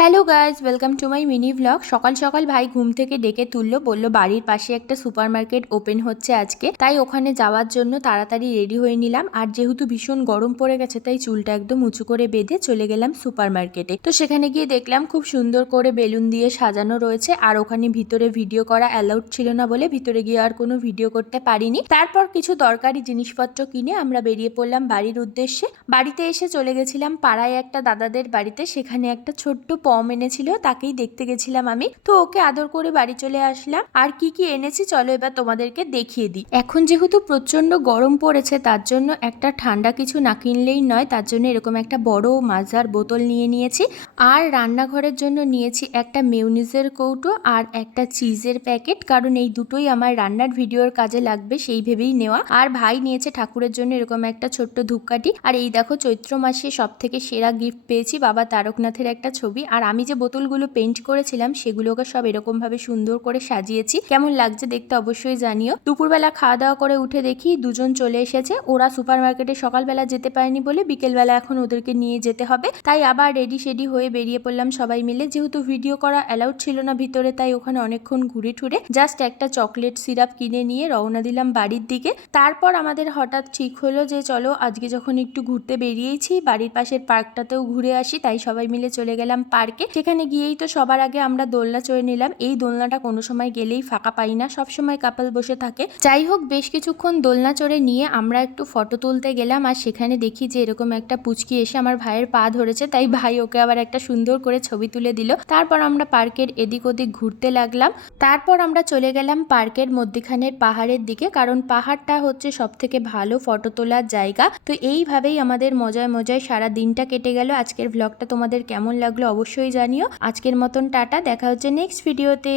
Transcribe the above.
Hello guys, welcome to my mini vlog. সকাল সকাল ভাই ঘুম থেকে ডেকে তুললো, বলল বাড়ির পাশে একটা সুপার মার্কেট ওপেন হচ্ছে আজকে, তাই ওখানে যাওয়ার জন্য তাড়াতাড়ি রেডি হয়ে নিলাম। আর যেহেতু ভীষণ গরম পড়ে গেছে, তাই চুলটা একদম উঁচু করে বেঁধে চলে গেলাম সুপার মার্কেটে। তো সেখানে গিয়ে দেখলাম খুব সুন্দর করে বেলুন দিয়ে সাজানো রয়েছে, আর ওখানে ভিতরে ভিডিও করা অ্যালাউড ছিল না বলে ভিতরে গিয়ে আর কোনো ভিডিও করতে পারিনি। তারপর কিছু দরকারি জিনিসপত্র কিনে আমরা বেরিয়ে পড়লাম বাড়ির উদ্দেশ্যে। বাড়িতে এসে চলে গেছিলাম পাড়ায় একটা দাদাদের বাড়িতে, সেখানে একটা ছোট্ট পম এনেছিল, তাকেই দেখতে গেছিলাম আমি। তো ওকে আদর করে বাড়ি চলে আসলাম। আর কি কি এনেছি চলো এবার তোমাদেরকে দেখিয়ে দিই। এখন যেহেতু প্রচন্ড গরম পড়েছে, তার জন্য একটা ঠান্ডা কিছু না কিনলেই নয়, তার জন্য এরকম একটা বড় মাজার বোতল নিয়ে নিয়েছি। আর রান্নাঘরের জন্য নিয়েছি একটা মেয়োনিজের কৌটো আর একটা চিজের প্যাকেট, কারণ এই দুটোই আমার রান্নার ভিডিওর কাজে লাগবে সেই ভেবেই নেওয়া। আর ভাই নিয়েছে ঠাকুরের জন্য এরকম একটা ছোট্ট ধূপকাঠি। আর এই দেখো, চৈত্র মাসে সব থেকে সেরা গিফট পেয়েছি, বাবা তারকনাথের একটা ছবি। আর আমি যে বোতলগুলো পেন্ট করেছিলাম সেগুলোকে সব এরকম ভাবে সুন্দর করে সাজিয়েছি। কেমন লাগছে দেখতে অবশ্যই জানিও। দুপুরবেলা খাওয়া দাওয়া করে উঠে দেখি দুজন চলে এসেছে। ওরা সুপার মার্কেটে সকালবেলা যেতে পারেনি বলে বিকেলবেলা এখন ওদেরকে নিয়ে যেতে হবে, তাই আবার রেডি শেডি হয়ে বেরিয়ে পড়লাম সবাই মিলে। যেহেতু ভিডিও করা অ্যালাউড ছিল না ভিতরে, তাই ওখানে অনেকক্ষণ ঘুরে ঠুরে জাস্ট একটা চকলেট সিরাপ কিনে নিয়ে রওনা দিলাম বাড়ির দিকে। তারপর আমাদের হঠাৎ ঠিক হলো যে চলো আজকে যখন একটু ঘুরতে বেরিয়েছি, বাড়ির পাশের পার্কটাতেও ঘুরে আসি। তাই সবাই মিলে চলে গেলাম পার্কে। সেখানে গিয়েই তো সবার আগে আমরা দোলনা চড়ে নিলাম। এই দোলনাটা কোনো সময় গেলেই ফাঁকা পাই না, সব সময় কাপল বসে থাকে। যাই হোক, বেশ কিছুক্ষণ দোলনা চড়ে নিয়ে আমরা একটু ফটো তুলতে গেলাম। আর সেখানে দেখি যে এরকম একটা পুচকি এসে আমার ভাইয়ের পা ধরেছে, তাই ভাই ওকে আবার একটা সুন্দর করে ছবি তুলে দিল। তারপর আমরা পার্কের এদিক ওদিক ঘুরতে লাগলাম। তারপর আমরা চলে গেলাম পার্কের মধ্যখানের পাহাড়ের দিকে, কারণ পাহাড়টা হচ্ছে সব থেকে ভালো ফটো তোলার জায়গা। তো এইভাবেই আমাদের মজায় মজায় সারা দিনটা কেটে গেল। আজকের ভ্লগটা তোমাদের কেমন লাগলো অবশ্যই জানিও। আজকের মতন টাটা, দেখা হচ্ছে নেক্সট ভিডিওতে।